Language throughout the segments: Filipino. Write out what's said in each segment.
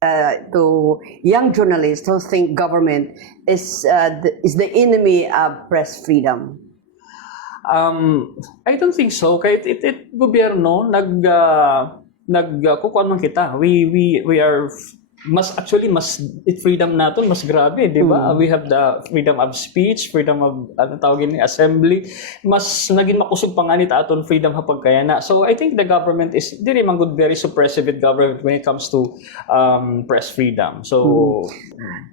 to young journalists who think government is the enemy of press freedom? I don't think so. Kahit gobyerno nagkukuan man kita. We are mas freedom naton mas grabe, di ba? We have the freedom of speech, freedom of tawagin ni assembly. Mas naging makusog pa nga ni aton freedom ha pagkayana. So I think the government is diri man good very suppressive with government when it comes to press freedom. So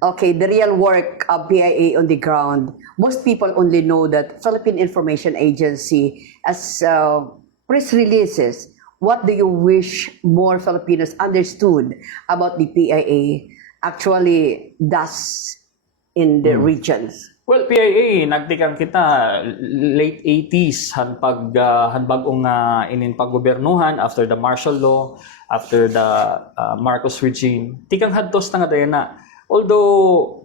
Okay, the real work of PIA on the ground. Most people only know that Philippine Information Agency as press releases. What do you wish more Filipinos understood about the PIA actually does in the regions? well, PIA nagtikang kita late 80s hanbagong inin paggobernuhan after the martial law, after the Marcos regime. Tikang hadtos nga dayana. Although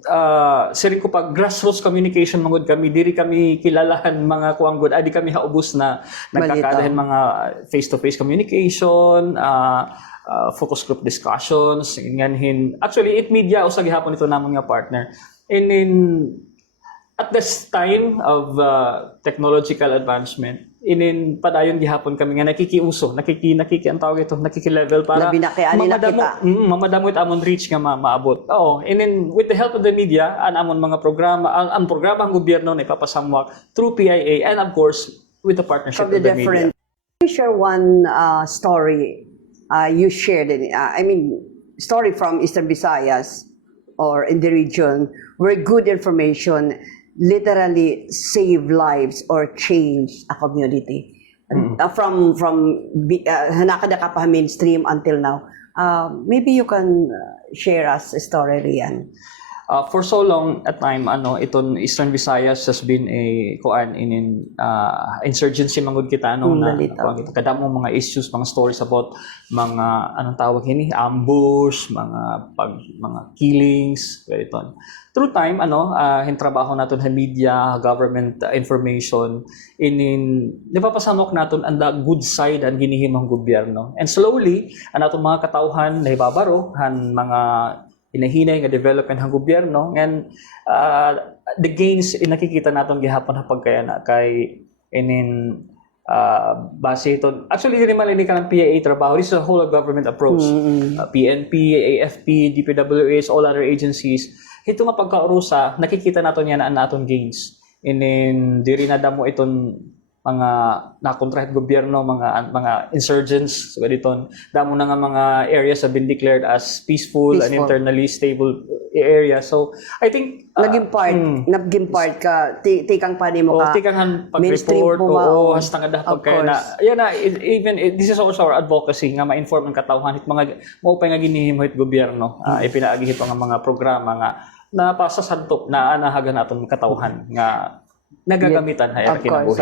siring ko pag grassroots communication mangod kami, diri kami kilalahan mga kuang good, di kami haubos na nagkakadahan mga face-to-face communication, focus group discussions, inganhin. Actually, media usag gihapon ito namon nga partner. At this time of technological advancement, padayon gihapon kami nga nakikiuso, ang tawag ito, nakikilevel para mamadamo amon reach nga maabot. Oo, with the help of the media, amon mga programa, ang programa ng gobyerno na ipapasamwak through PIA and of course with the partnership of the media. Can you share one story you shared? Story from Eastern Visayas or in the region where good information literally save lives or change a community from hanakada ka pa mainstream until now. Maybe you can share us a story, Rian. For so long at time iton Eastern Visayas has been a insurgency mangud kita na kadamo mga issues, mga stories about mga anong tawag ini ambush, mga killings gayton. Through time hintrabaho naton sa media, government information napapasamok naton ang the good side ang ginihimong gobyerno. And slowly aton mga katawhan nahibabaro han mga inahinay nga development ng gobyerno and the gains nakikita naton gihapon ha pagkayana kay base ito. Actually, hindi naman ka ng PIA trabaho. This is a whole of government approach. PNP, AFP, DPWH, all other agencies. Ito nga pagkaurusa, nakikita naton yan ang naton gains. Diri na damo iton mga nakontrahet gobyerno, mga insurgents, so dito damo na nga mga areas have been declared as peaceful and internally stable area. So I think naging part ka tikang panimo ka tikang pag-report hasta nga dapat kay na this is also our advocacy nga ma-inform ang katawhan hit mga mao pa nga ginihimo hit gobyerno ipinaagihit pa nga mga programa nga napasasantop na anahagan naton katawhan nga nagagamitan hay kinabuhi.